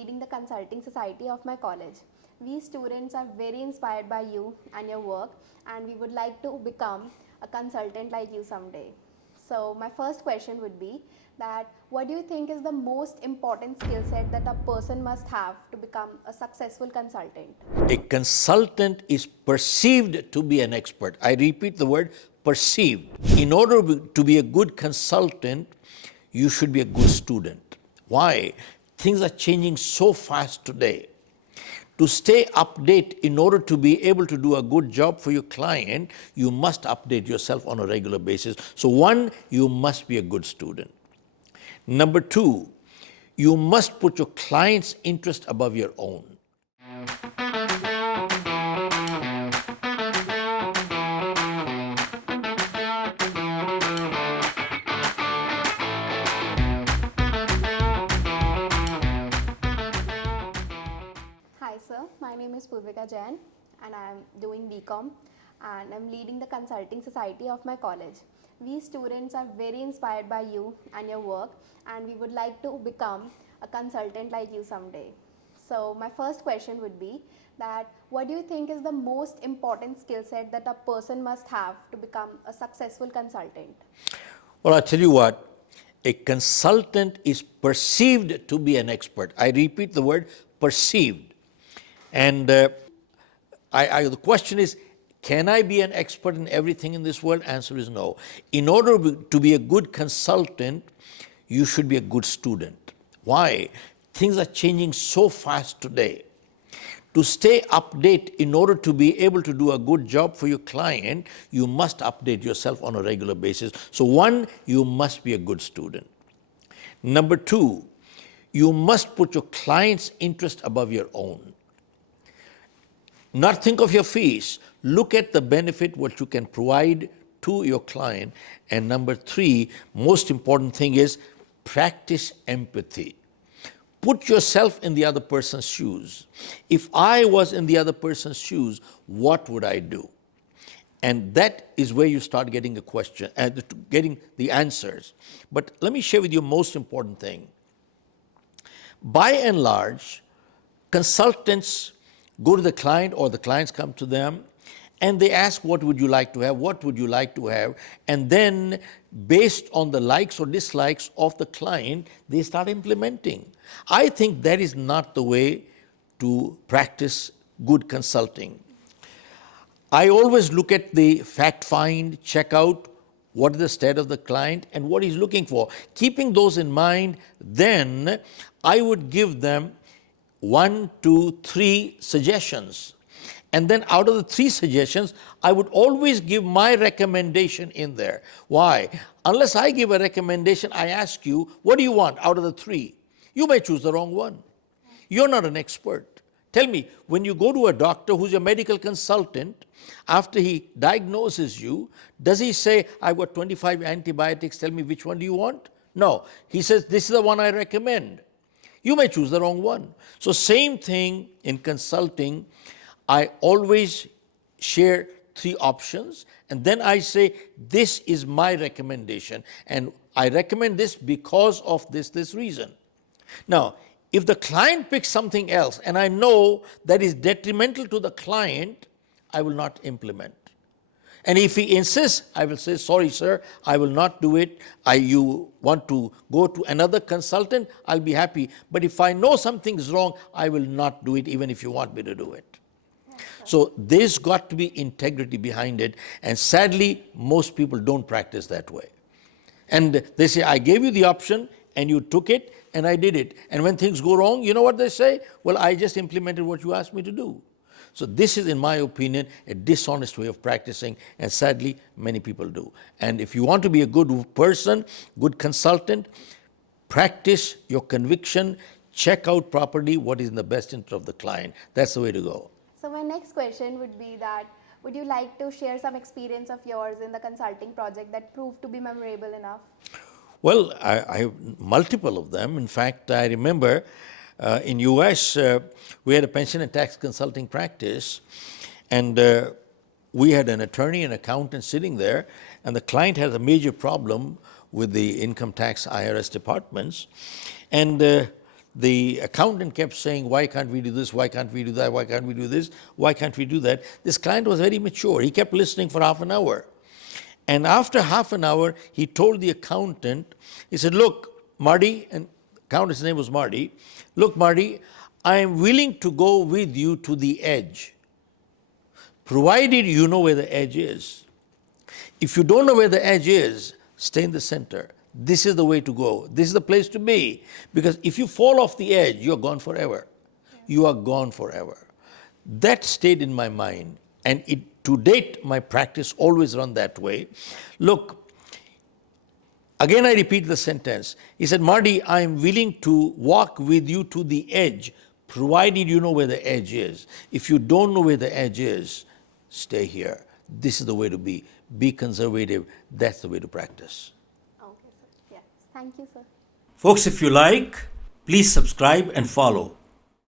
leading the consulting society of my college. We students are very inspired by you and your work, and we would like to become a consultant like you someday. So my first question would be that what do you think is the most important skill set that a person must have to become a successful consultant? A consultant is perceived to be an expert. I repeat the word perceived. In order to be a good consultant, you should be a good student. Why? Things are changing so fast today. To stay updated, in order to be able to do a good job for your client, you must update yourself on a regular basis. So one, you must be a good student. Number two, you must put your client's interest above your own. Hi sir, my name is Purvika Jain and I am doing BCom and I am leading the consulting society of my college. We students are very inspired by you and your work, and we would like to become a consultant like you someday. So my first question would be that what do you think is the most important skill set that a person must have to become a successful consultant? Well, I'll tell you what, a consultant is perceived to be an expert. I repeat the word perceived. And the question is, can I be an expert in everything in this world? Answer is no. In order to be a good consultant, you should be a good student. Why? Things are changing so fast today. To stay updated, in order to be able to do a good job for your client, you must update yourself on a regular basis. So one, you must be a good student. Number two, you must put your client's interest above your own. Not think of your fees. Look at the benefit what you can provide to your client. And number three, most important thing is practice empathy. Put yourself in the other person's shoes. If I was in the other person's shoes, what would I do? And that is where you start getting the question, getting the answers. But let me share with you a most important thing. By and large, consultants go to the client or the clients come to them and they ask, what would you like to have? What would you like to have? And then based on the likes or dislikes of the client, they start implementing. I think that is not the way to practice good consulting. I always look at the fact find, check out what is the state of the client and what he's looking for. Keeping those in mind, then I would give them 1, 2, 3 suggestions. And then out of the 3 suggestions, I would always give my recommendation in there. Why? Unless I give a recommendation, I ask you, what do you want out of the 3? You may choose the wrong one. You're not an expert. Tell me, when you go to a doctor who's your medical consultant, after he diagnoses you, does he say, I've got 25 antibiotics, tell me which one do you want? No. He says, this is the one I recommend. You may choose the wrong one. So same thing in consulting. I always share 3 options and then I say, this is my recommendation and I recommend this because of this reason. Now, if the client picks something else and I know that is detrimental to the client, I will not implement. And if he insists, I will say, sorry, sir, I will not do it. You want to go to another consultant, I'll be happy. But if I know something is wrong, I will not do it, even if you want me to do it. Okay. So there's got to be integrity behind it. And sadly, most people don't practice that way. And they say, I gave you the option and you took it and I did it. And when things go wrong, you know what they say? Well, I just implemented what you asked me to do. So this is, in my opinion, a dishonest way of practicing, and sadly, many people do. And if you want to be a good person, good consultant, practice your conviction, check out properly what is in the best interest of the client. That's the way to go. So my next question would be that, would you like to share some experience of yours in the consulting project that proved to be memorable enough? Well, I have multiple of them. In fact, I remember in US, we had a pension and tax consulting practice, and we had an attorney and accountant sitting there, and the client had a major problem with the income tax IRS departments. And The accountant kept saying, why can't we do this? Why can't we do that? Why can't we do this? Why can't we do that? This client was very mature. He kept listening for half an hour. And after half an hour, he told the accountant, he said, look, Marty, and the accountant's name was Marty, look, Marty, I am willing to go with you to the edge, provided you know where the edge is. If you don't know where the edge is, stay in the center. This is the way to go. This is the place to be. Because if you fall off the edge, you're gone forever. You are gone forever. That stayed in my mind. And to date, my practice always run that way. Look, again I repeat the sentence. He said, Marty, I am willing to walk with you to the edge, provided you know where the edge is. If you don't know where the edge is, stay here. This is the way to be. Be conservative. That's the way to practice. Okay, sir. Yes. Thank you, sir. Folks, if you like, please subscribe and follow.